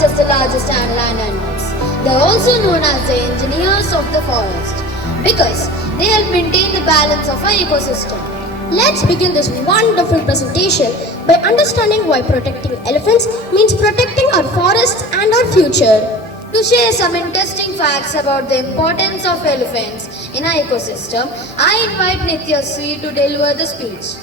Just the largest land animals. They are also known as the engineers of the forest because they help maintain the balance of our ecosystem. Let's begin this wonderful presentation by understanding why protecting elephants means protecting our forests and our future. To share some interesting facts about the importance of elephants in our ecosystem, I invite Nitya Sweet to deliver the speech.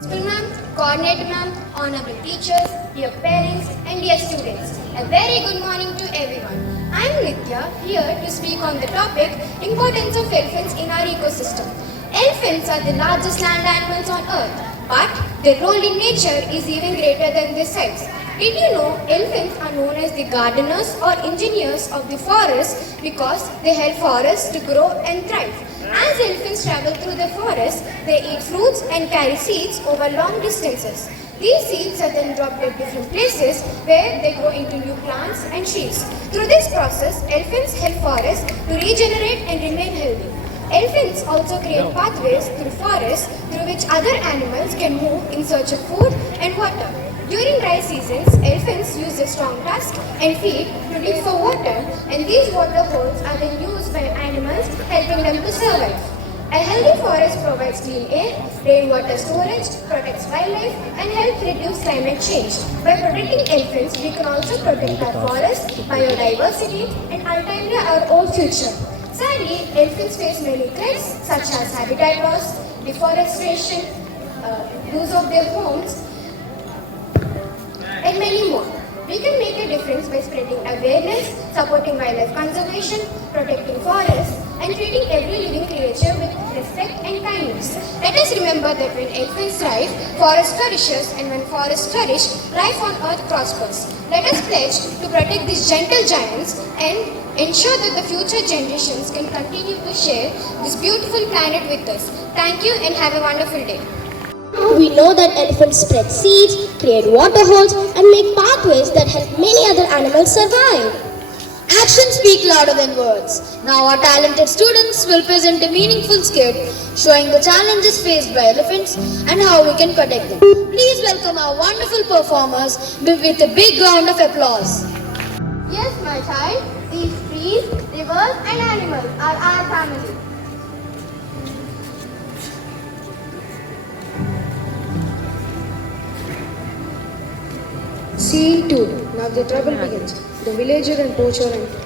Principal ma'am, coordinator ma'am, honorable teachers, dear parents and dear students, a very good morning to everyone. I am Nitya here to speak on the topic importance of elephants in our ecosystem. Elephants are the largest land animals on earth, but their role in nature is even greater than their size. Did you know elephants are known as the gardeners or engineers of the forest because they help forests to grow and thrive? As elephants travel through the forest, they eat fruits and carry seeds over long distances. These seeds are then dropped at different places where they grow into new plants and trees. Through this process, elephants help forests to regenerate and remain healthy. Elephants also create pathways through forests through which other animals can move in search of food and water. During dry seasons, elephants use their strong tusks and feet to dig for water, and these water holes are then used by animals, helping them to survive. A healthy forest provides clean air, rainwater storage, protects wildlife, and helps reduce climate change. By protecting elephants, we can also protect our forests, biodiversity, and ultimately our own future. Sadly, elephants face many threats such as habitat loss, deforestation, lose of their homes, and many more. We can make a difference by spreading awareness, supporting wildlife conservation, protecting forests, and treating every living creature with respect and kindness. Let us remember that when elephants thrive, forest flourishes, and when forests flourish, life on earth prospers. Let us pledge to protect these gentle giants and ensure that the future generations can continue to share this beautiful planet with us. Thank you and have a wonderful day. We know that elephants spread seeds, create water holes, and make pathways that help many other animals survive. Actions speak louder than words. Now our talented students will present a meaningful skit showing the challenges faced by elephants and how we can protect them. Please welcome our wonderful performers with a big round of applause. Yes, my child, these trees, rivers and animals are our family. Scene 2. Now the trouble begins. The villager and poacher enter.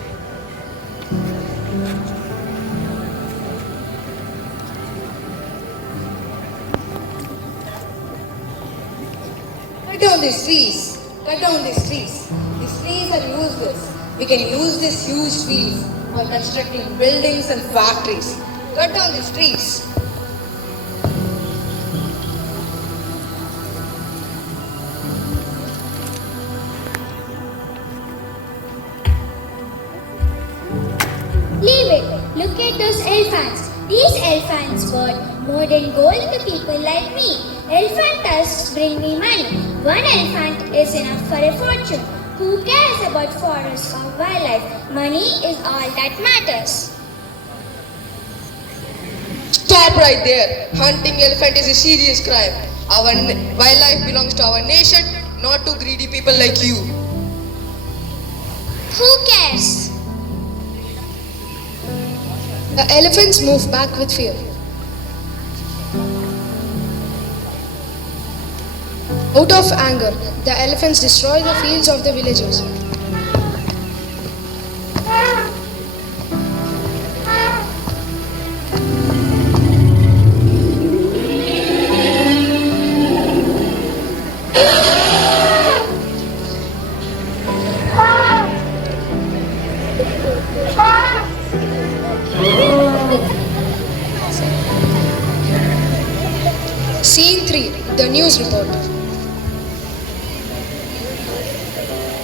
Cut down these trees. Cut down these trees. These trees are useless. We can use these huge trees for constructing buildings and factories. Cut down these trees. Leave it. Look at those elephants. These elephants worth more than gold to people like me. Elephant tusks bring me money. One elephant is enough for a fortune. Who cares about forests or wildlife? Money is all that matters. Stop right there. Hunting elephant is a serious crime. Our wildlife belongs to our nation, not to greedy people like you. Who cares? The elephants move back with fear. Out of anger, the elephants destroy the fields of the villagers. Scene 3. The news report.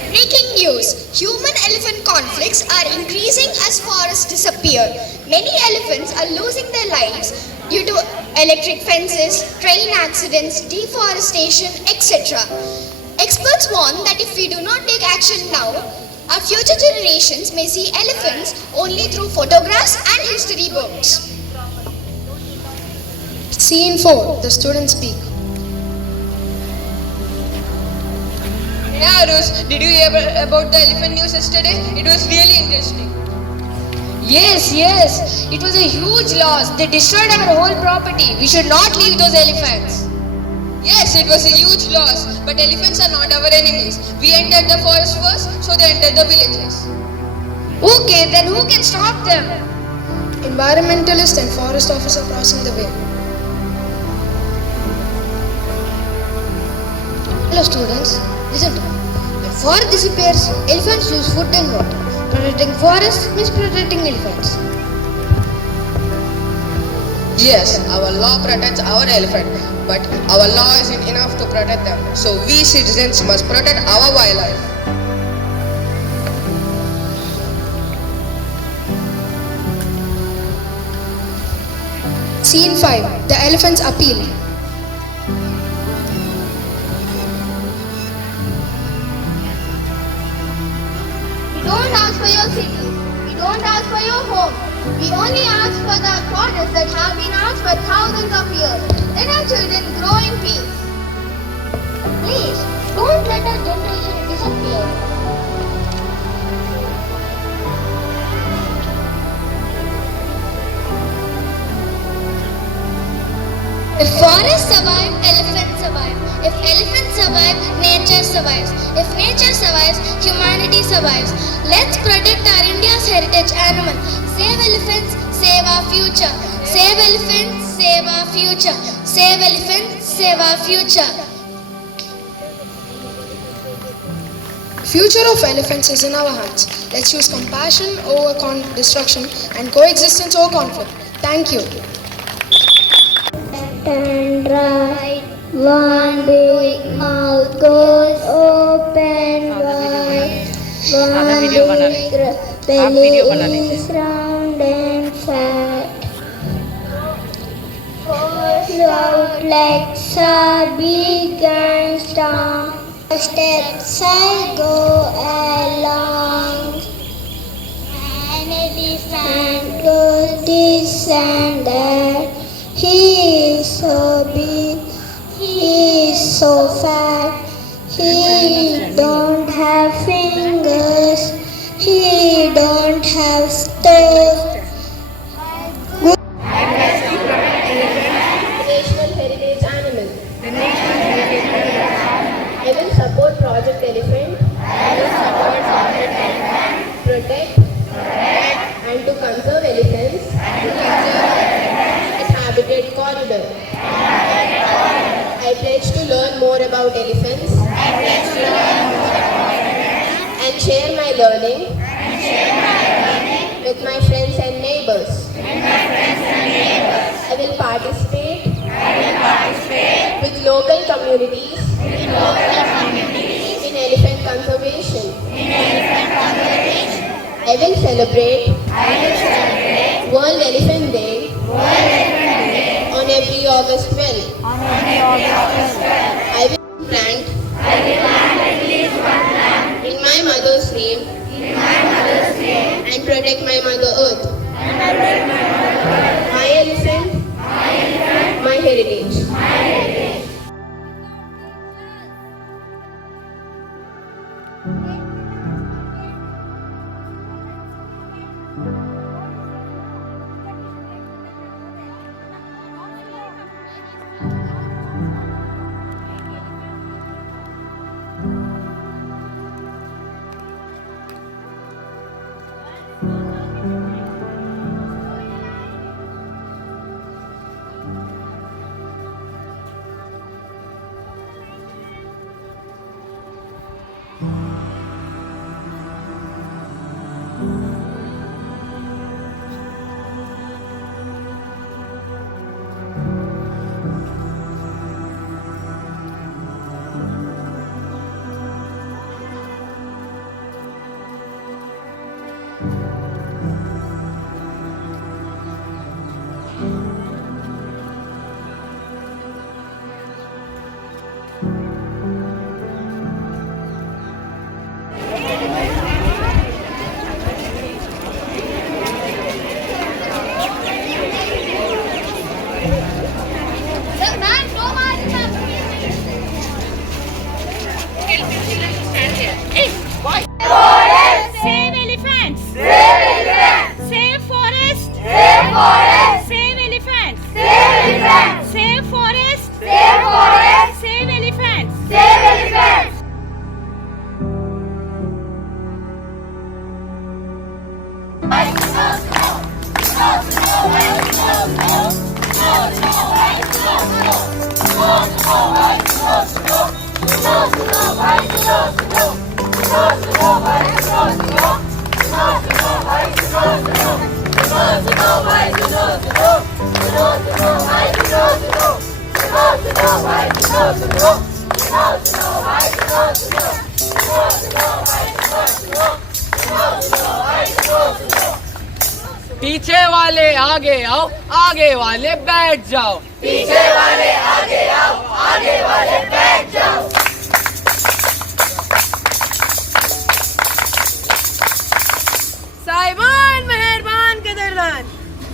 Breaking news. Human-elephant conflicts are increasing as forests disappear. Many elephants are losing their lives due to electric fences, train accidents, deforestation, etc. Experts warn that if we do not take action now, our future generations may see elephants only through photographs and history books. Scene 4. The students speak. Hey Arus, did you hear about the elephant news yesterday? It was really interesting. Yes, it was a huge loss. They destroyed our whole property. We should not leave those elephants. Yes, it was a huge loss, but elephants are not our enemies. We entered the forest first, so they entered the villages. Okay, then who can stop them? Environmentalist and forest officer crossing the way. Hello students, listen to me. When forest disappears, elephants lose food and water. Protecting forests means protecting elephants. Yes, our law protects our elephant, but our law isn't enough to protect them. So we citizens must protect our wildlife. Scene 5. The elephants appeal. We don't ask for your city. We don't ask for your home. We only ask for the forests that have been ours for thousands of years. Let our children grow in peace. Please, don't let our generation disappear. If forests survive, elephants survive. If elephants survive, nature survives. If nature survives, humanity survives. Let's protect our India's heritage animal. Save elephants, save our future. Save elephants, save our future. Save elephants, save our future. Future of elephants is in our hands. Let's use compassion over destruction and coexistence over conflict. Thank you. And right, one big mouth goes open wide. One big belly is round and fat. For the out like a big and strong. Steps I go along. An elephant goes this and that. He is so big, he is so fat. He don't have fingers, he don't have toes. National Heritage Animal. I will support Project Elephant. Protect and to conserve elephants. At Habitat Corridor. I pledge to learn more about elephants. And share my learning with my friends and neighbors. I will participate with local communities in elephant conservation. I will celebrate World Elephant Day on every August 12. I will plant in my mother's name and protect my mother earth. My elephant, my heritage. पीछे वाले आगे आओ, आगे वाले बैठ जाओ। पीछे वाले आगे आओ, आगे वाले बैठ जाओ। साहिबान, मेहरबान, कदरदान,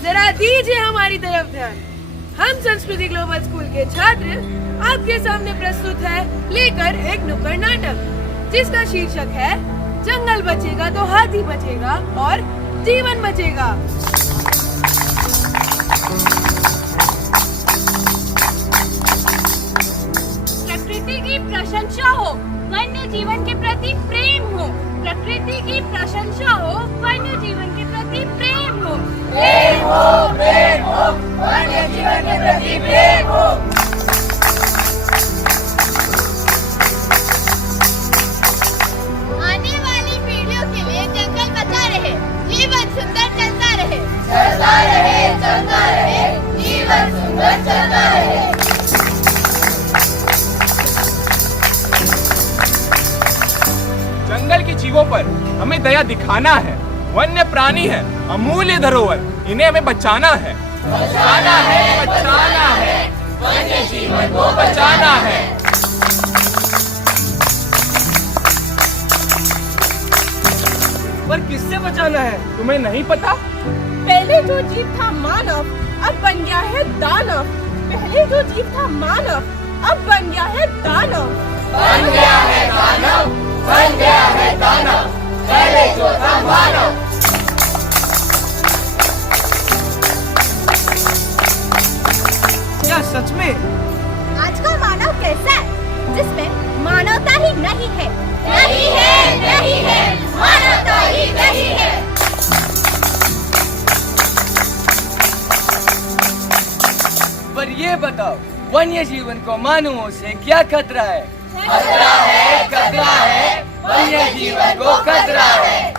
जरा दीजिए हमारी तरफ ध्यान। हम संस्कृति ग्लोबल स्कूल के छात्र आपके सामने प्रस्तुत है लेकर एक नुक्कड़ नाटक, जिसका शीर्षक है जंगल बचेगा तो हाथी बचेगा और जीवन बचेगा। प्रकृति की प्रशंसा हो, वन्य जीवन के प्रति प्रेम हो। प्रकृति की प्रशंसा हो, वन्य जीवन के प्रति प्रेम हो। प्रेम हो, प्रेम हो, वन्य जीवन के प्रति प्रेम हो। आने वाली पीढ़ियों के लिए जंगल बचा रहे, जीवन सुंदर चलता रहे। चलता रहे, चलता रहे, जीवन सुंदर चलता रहे। जंगल के जीवों पर हमें दया दिखाना है। वन्य प्राणी है अमूल्य धरोहर, इन्हें हमें बचाना है। बचाना है, बचाना है, वन्य जीवन को बचाना है। पर किससे बचाना है, तुम्हें नहीं पता? पहले जो जीव था मानव, अब बन गया है दानव। पहले जो जीव था मानव, अब बन गया है दानव। बन गया है दानव, बन गया है दानव, पहले जो था मानव। क्या सच में? आज का मानव कैसा है जिसमें मानवता ही नहीं है? नहीं है, नहीं है, मानवता ही नहीं है। पर ये बताओ, वन्य जीवन को मानवों से क्या खतरा है? खतरा है, खतरा है, वन्य जीवन को खतरा है।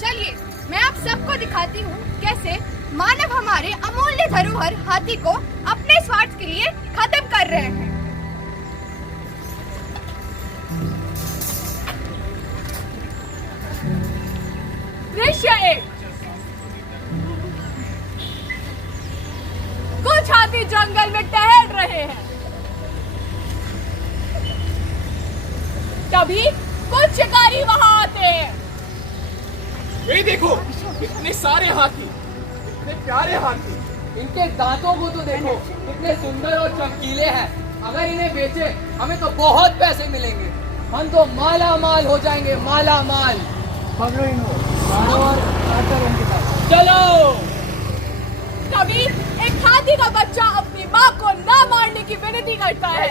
चलिए मैं आप सबको दिखाती हूँ कैसे मानव हमारे अमूल्य धरोहर हाथी को अपने स्वार्थ के लिए खत्म कर रहे हैं। दृश्य 1। कुछ हाथी जंगल में टहल रहे हैं। तभी कुछ शिकारी वहां आते हैं। ये देखो, कितने सारे हाथी, कितने प्यारे हाथी। इनके दांतों को तो देखो, कितने सुंदर और चमकीले हैं। अगर इन्हें बेचे हमें तो बहुत पैसे मिलेंगे। हम तो माला माल हो जाएंगे, माला माल। पकड़ो इनको और इनके पास चलो। तभी एक हाथी का बच्चा अपनी माँ को ना मारने की विनती करता है।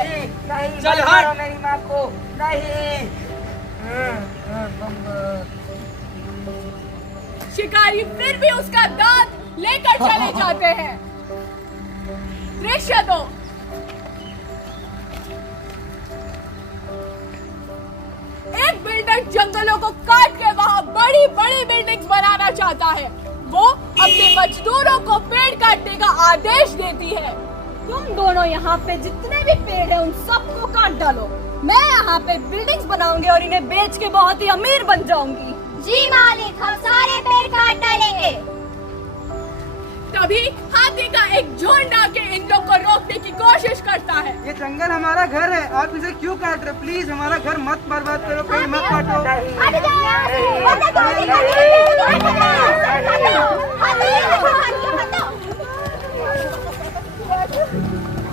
नहीं, चल हट मेरी माँ को नहीं। शिकारी फिर भी उसका दांत लेकर चले जाते हैं। दृश्य 2। एक बिल्डर जंगलों को काट के वहाँ बड़ी बड़ी बिल्डिंग्स बनाना चाहता है। वो अपने मजदूरों को पेड़ काटने का आदेश देती है। तुम दोनों यहाँ पे जितने भी पेड़ हैं उन सबको काट डालो। मैं यहाँ पे बिल्डिंग्स बनाऊंगी और इन्हें बेच के बहुत ही अमीर बन जाऊंगी। जी मालिक, हम सारे पेड़ काट डालेंगे। तभी हाथी का एक झुंड आके इन लोग को रोकने की कोशिश करता है। ये जंगल हमारा घर है, आप इसे क्यों काट रहे? प्लीज हमारा घर मत बर्बाद करो, पेड़ मत काटो।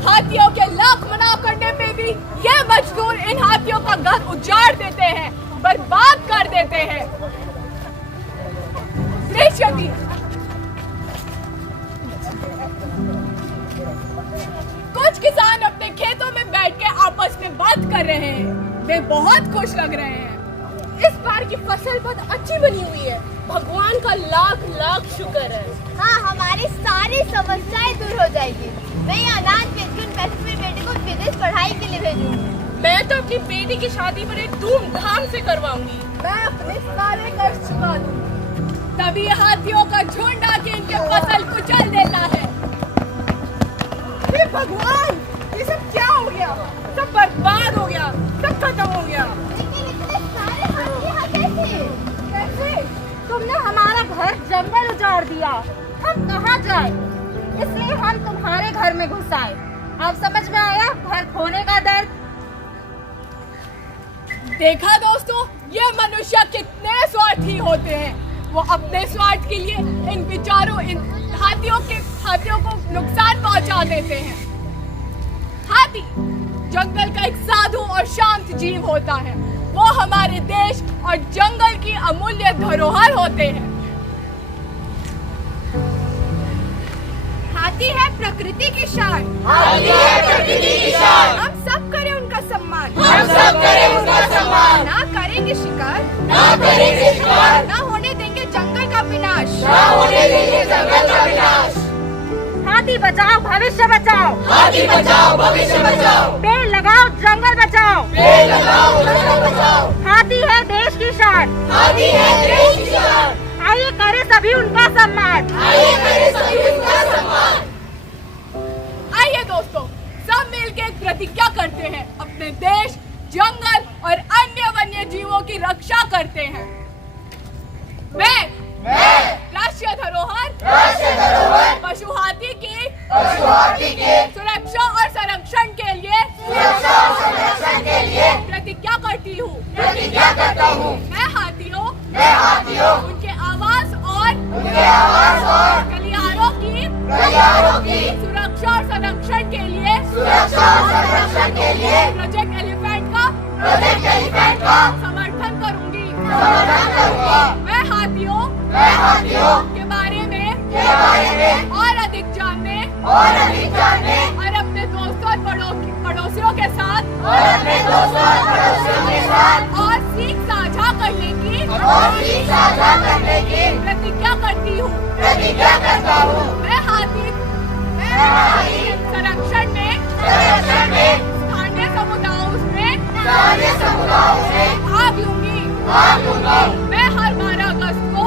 हाथियों के लाख मना करने पे भी ये मजदूर इन हाथियों का घर उजाड़ देते हैं, बर्बाद कर देते हैं। दृश्य 3। कुछ किसान अपने खेतों में बैठ के आपस में बात कर रहे हैं। वे बहुत खुश लग रहे हैं। इस बार की फसल बहुत अच्छी बनी हुई है। भगवान का लाख लाख शुक्र है। हाँ, हमारी सारी समस्याएं दूर हो जाएगी। मैं ये अनाज बेचकर पैसे मेरी बेटी को विदेश पढ़ाई के लिए भेजूंगी। मैं तो अपनी बेटी की शादी बड़े धूमधाम से करवाऊंगी। मैं अपने सारे कर्ज चुका दूंगी। तभी हाथियों का झुंड आके इनके फसल कुचल देता है। हे भगवान, ये सब क्या हो गया? सब बर्बाद हो गया, सब खत्म हो गया। लेकिन इतने सारे हाथी यहाँ कैसे? कैसे? तुमने हमारा घर जंगल उजाड़ दिया। हम कहाँ जाए? इसलिए हम तुम्हारे घर में घुस आए। अब समझ में आया घर खोने का दर्द? देखा दोस्तों, ये मनुष्य कितने स्वार्थी होते हैं। वो अपने स्वार्थ के लिए इन बेचारों इन हाथियों को नुकसान पहुंचा देते हैं। हाथी जंगल का एक साधु और शांत जीव होता है। वो हमारे देश और जंगल की अमूल्य धरोहर होते हैं। हाथी है प्रकृति की शान। हाथी है प्रकृति की शान। हम सब करें उनका सम्मान। हम सब करें उनका सम्मान। ना करेंगे शिकार, ना करेंगे शिकार, ना होने देंगे जंगल का विनाश। ना होने देंगे जंगल का विनाश। हाथी बचाओ, भविष्य बचाओ। हाथी बचाओ, भविष्य बचाओ। पेड़ लगाओ, जंगल बचाओ। पेड़ लगाओ, जंगल बचाओ। हाथी है देश की शान। हाथी है देश की शान। आइए करें सभी उनका सम्मान। आइए करें सभी उनका सम्मान। आइए दोस्तों, सब मिलकर एक प्रतिज्ञा करते हैं। अपने देश, जंगल और अन्य वन्य जीवों की रक्षा करते हैं। मैं राष्ट्रीय धरोहर समर्थन करूंगी। मैं हाथियों के बारे में और अधिक जानने और अपने दोस्तों और पड़ोसियों के साथ और सीख साझा करने की प्रतिज्ञा करती हूँ। मैं हाथी संरक्षण में स्थानीय समुदायों में भाग लूंगी। मैं हर 12 अगस्त को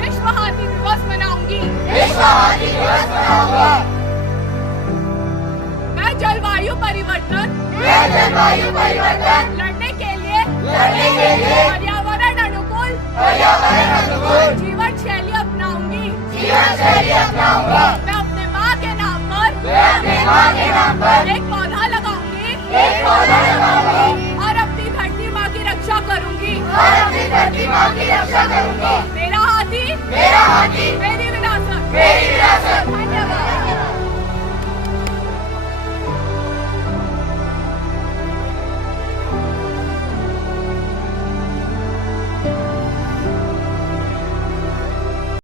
विश्व हाथी दिवस मनाऊंगी। मैं जलवायु परिवर्तन लड़ने के लिए पर्यावरण अनुकूल जीवन शैली अपनाऊंगी। मैं अपने माँ के नाम पर एक पौधा लगाऊंगी और अपनी धरती माँ की रक्षा करूंगी। मेरा हाथी मेरी विरासत।